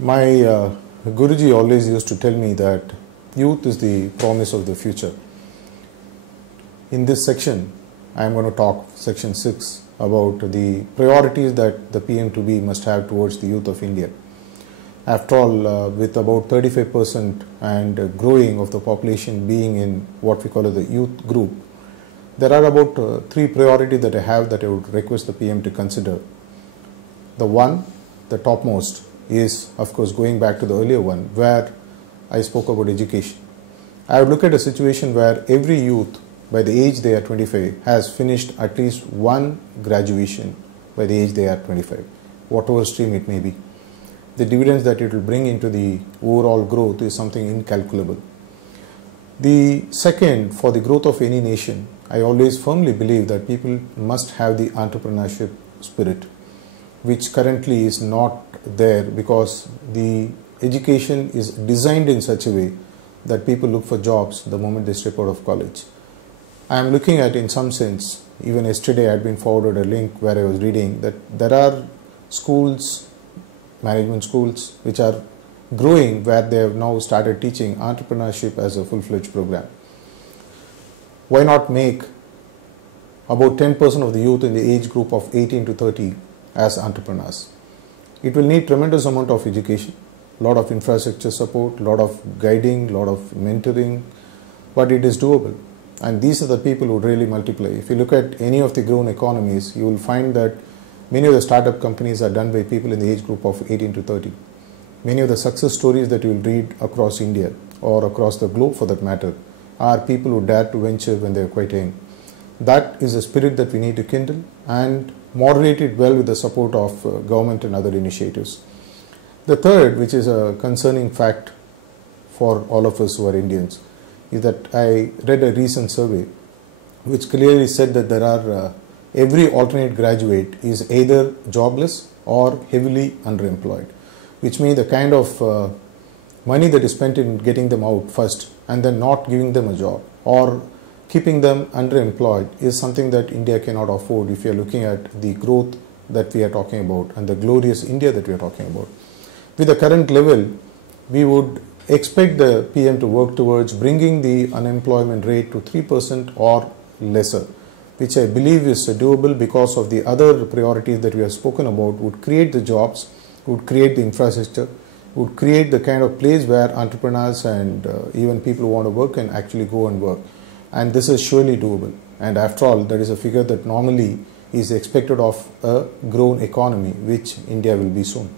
My Guruji always used to tell me that youth is the promise of the future. In this section, I am going to talk section 6 about the priorities that the PM2B must have towards the youth of India. After all, with about 35% and growing of the population being in what we call the youth group, there are about 3 priorities that I have that I would request the PM to consider. The one, the topmost, is of course going back to the earlier one where I spoke about education. I would look at a situation where every youth by the age they are 25 has finished at least one graduation by the age they are 25, whatever stream it may be. The dividends that it will bring into the overall growth is something incalculable. The second, for the growth of any nation, I always firmly believe that people must have the entrepreneurship spirit, which currently is not there because the education is designed in such a way that people look for jobs the moment they step out of college. I am looking at, in some sense, even yesterday I had been forwarded a link where I was reading that there are schools, management schools, which are growing where they have now started teaching entrepreneurship as a full-fledged program. Why not make about 10% of the youth in the age group of 18 to 30 as entrepreneurs? It will need tremendous amount of education, lot of infrastructure support, lot of guiding, lot of mentoring, but it is doable. And these are the people who really multiply. If you look at any of the grown economies, you will find that many of the startup companies are done by people in the age group of 18 to 30. Many of the success stories that you will read across India or across the globe for that matter are people who dared to venture when they were quite young. That is a spirit that we need to kindle and moderate it well with the support of government and other initiatives. The third, which is a concerning fact for all of us who are Indians, is that I read a recent survey which clearly said that there are every alternate graduate is either jobless or heavily underemployed, which means the kind of money that is spent in getting them out first and then not giving them a job or keeping them underemployed is something that India cannot afford if you are looking at the growth that we are talking about and the glorious India that we are talking about. With the current level, we would expect the PM to work towards bringing the unemployment rate to 3% or lesser, which I believe is doable because of the other priorities that we have spoken about would create the jobs, would create the infrastructure, would create the kind of place where entrepreneurs and even people who want to work can actually go and work. And this is surely doable. And after all, that is a figure that normally is expected of a grown economy, which India will be soon.